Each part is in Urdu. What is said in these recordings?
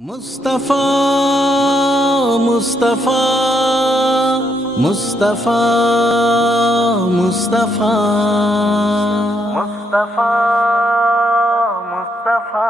مصطفیٰ مصطفیٰ مصطفیٰ مصطفیٰ مصطفیٰ مصطفیٰ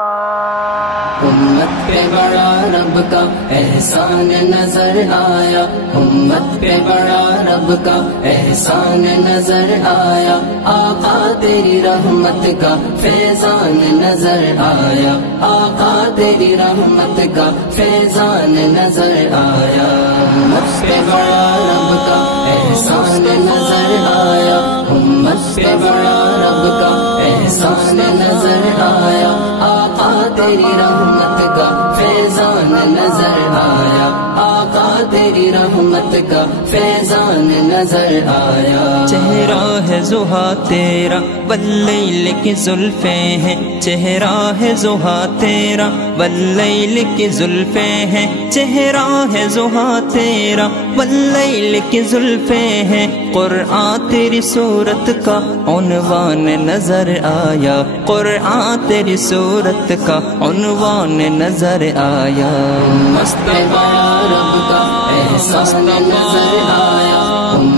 امت پہ بڑا رب کا احسان نظر آیا، امت پہ بڑا رب کا احسان نظر آیا، آقا تیری رحمت کا فیضان نظر آیا، آقا تیری رحمت کا فیضان نظر آیا، امت پہ بڑا رب کا احسان نظر آیا، امت پہ بڑا رب کا احسان نظر آیا، آقا تیری رحمت کا فیضان نظر آیا، آقا تیری رحمت کا فیضان نظر آیا۔ چہرہ ہے ضحیٰ تیرا واللیل کی زلفیں ہیں، چہرہ ہے ضحیٰ تیرا واللیل کی زلفیں ہیں، چہرہ ہے ضحیٰ تیرا واللیل کی زلفیں ہیں، قرآن تیری صورت کا عنوان نظر آیا، قرآن تیری صورت کا عنوان نظر آیا، مست بڑا رب کا احسان نظر آیا،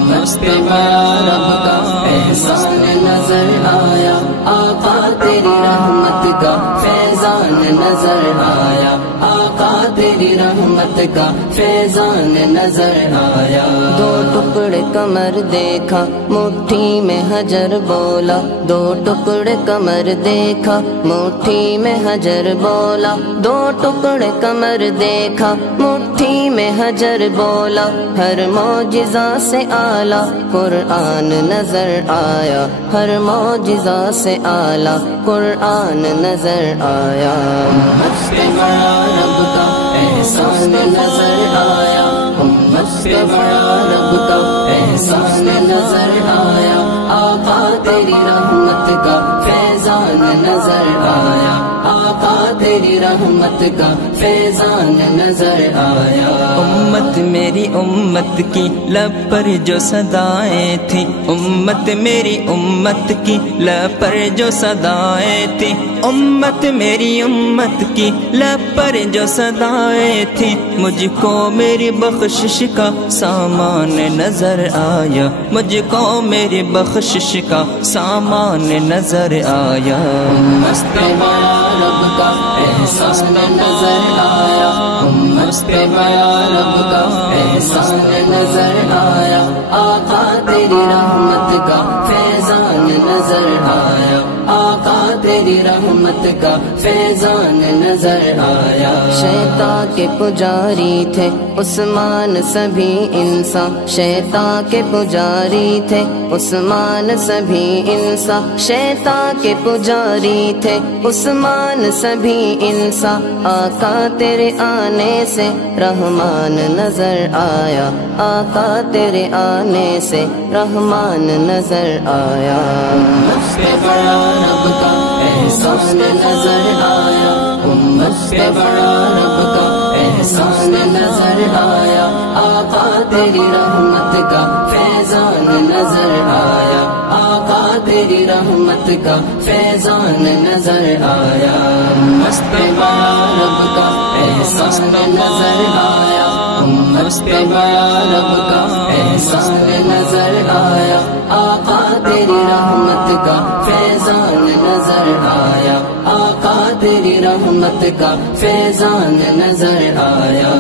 مست بڑا رب کا احسان نظر آیا، آقا تیری رحمت کا فیضان نظر آیا، آقا تیری رحمت کا فیضان نظر آیا۔ دو ٹکڑے کمر دیکھا مٹھی میں حجر بولا، دو ٹکڑے کمر دیکھا مٹھی میں حجر بولا، دو ٹکڑے کمر دیکھا مٹھی میں حجر بولا، ہر معجزہ سے اعلیٰ قرآن نظر آیا، ہر معجزہ سے اعلیٰ قرآن نظر آیا، امت پہ بڑا رب کا احسان نظر آیا، امت پہ بڑا رب کا احسان نظر آیا، آقا تیری رحمت کا فیضان نظر آیا، آقا تیری رحمت کا فیضان نظر آیا۔ امت میری امت کی لب پر جو صدائیں تھیں، امت میری امت کی لب پر جو صدائیں تھیں، امت میری امت کی لب پر جو صدائیں تھیں، مجھ کو میری بخشش کا سامان نظر آیا، مجھ کو میری بخشش کا سامان نظر آیا، مست بڑا رب کا احسان نظر آیا، مست بڑا رب کا احسان نظر آیا، آقا تیری رحمت کا فیضان نظر آیا، آقا تیری رحمت کا فیضان نظر آیا۔ شیطان کے پجاری تھے عثمان سبھی انسان، شیطان کے پجاری تھے عثمان سبھی انسان، شیطان کے پجاری تھے عثمان سبھی انسان، آقا تیرے آنے سے رحمان نظر آیا، آقا تیرے آنے سے رحمان نظر آیا، امت پہ بڑا رب کا احسان نظر آیا، امت پہ بڑا رب کا احسان نظر آیا، آقا تیری رحمت کا فیضان نظر آیا، آقا تیری رحمت کا فیضان نظر آیا، مست بڑا رب کا احسان نظر آیا، مست بڑا رب کا احسان نظر آیا، آقا تیری رحمت کا فیضان نظر آیا، آقا تیری رحمت کا فیضان نظر آیا۔